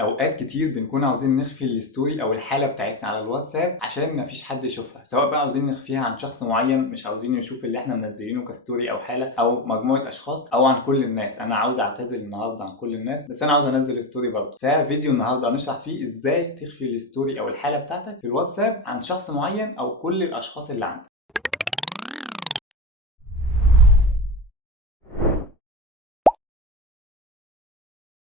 اوقات كتير بنكون عاوزين نخفي الستوري او الحاله بتاعتنا على الواتساب عشان مفيش حد يشوفها، سواء بقى عاوزين نخفيها عن شخص معين مش عاوزين يشوف اللي احنا منزلينه كستوري او حاله او مجموعه اشخاص، او عن كل الناس. انا عاوز اعتذر النهارده عن كل الناس، بس انا عاوز انزل ستوري برضه. ففيديو النهارده هنشرح فيه ازاي تخفي الستوري او الحاله بتاعتك في الواتساب عن شخص معين او كل الاشخاص اللي عندك.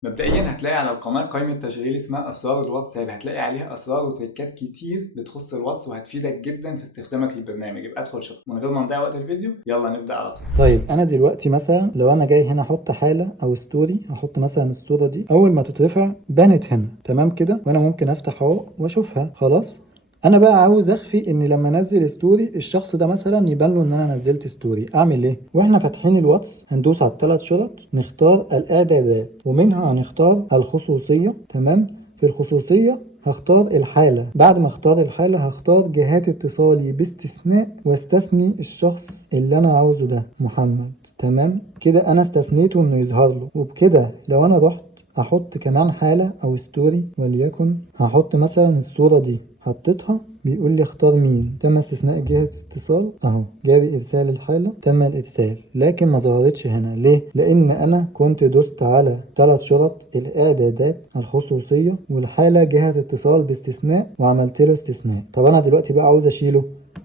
مبدئيا هتلاقي على القناه قائمه تشغيل اسمها اسرار الواتساب، هتلاقي عليها اسرار وتريكات كتير بتخص الواتس وهتفيدك جدا في استخدامك للبرنامج. يبقى ادخل شوف. من غير ما نضيع وقت الفيديو يلا نبدا على طول. طيب انا دلوقتي مثلا لو انا جاي هنا احط حاله او ستوري، هحط مثلا الصوره دي اول ما تترفع بانت هنا تمام كده، وانا ممكن افتح اهو واشوفها. خلاص انا بقى عاوز اخفي ان لما انزل ستوري الشخص ده مثلا يبان له ان انا نزلت ستوري. اعمل ايه؟ واحنا فاتحين الواتس هندوس على الثلاث شرط، نختار الاعدادات ومنها هنختار الخصوصيه. تمام، في الخصوصيه هختار الحالة. بعد ما اختار الحالة هختار جهات اتصالي باستثناء، واستثني الشخص اللي انا عاوزه ده محمد. تمام كده انا استثنيته انه يظهر له. وبكده لو انا رحت احط كمان حالة او ستوري، وليكن هحط مثلا الصورة دي، حطيتها بيقول لي اختار مين. تم استثناء جهة اتصال اهو، جاري ارسال الحالة، تم الارسال، لكن ما ظهرتش هنا. ليه؟ لان انا كنت دوست على 3 شرط: الاعدادات، الخصوصية، والحالة جهة اتصال باستثناء، وعملت له استثناء. طب انا دلوقتي بقى عاوز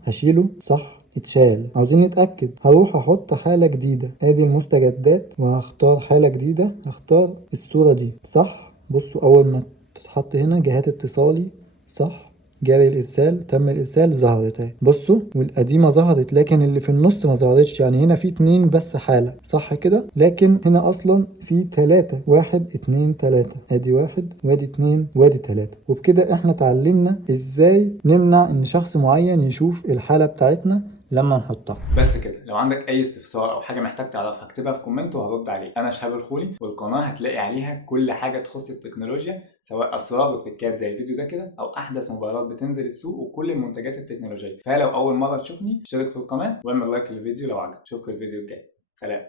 هشيله صح، اتشال. عاوزين نتأكد، هروح احط حالة جديدة، ادي المستجدات، وهختار حالة جديدة، هختار الصورة دي صح. بصوا اول ما تتحط هنا جهات اتصالي صح، جاري الارسال، تم الارسال، ظهرت اهي. بصوا والقديمه ظهرت لكن اللي في النص ما ظهرتش، يعني هنا في 2 بس حاله صح كده، لكن هنا اصلا في 3، 1 2 3، ادي 1 وادي 2 وادي 3. وبكده احنا اتعلمنا ازاي نمنع ان شخص معين يشوف الحاله بتاعتنا لما نحطها. بس كده. لو عندك اي استفسار او حاجه محتاج تعرفها اكتبها في كومنت وهرد عليك. انا شهاب الخولي، والقناه هتلاقي عليها كل حاجه تخص التكنولوجيا، سواء اسرار وتريكات زي الفيديو ده كده، او احدث موبايلات بتنزل السوق وكل المنتجات التكنولوجيه. فلو اول مره تشوفني اشترك في القناه واعمل لايك للفيديو لو عجبك. اشوفك الفيديو الجاي. سلام.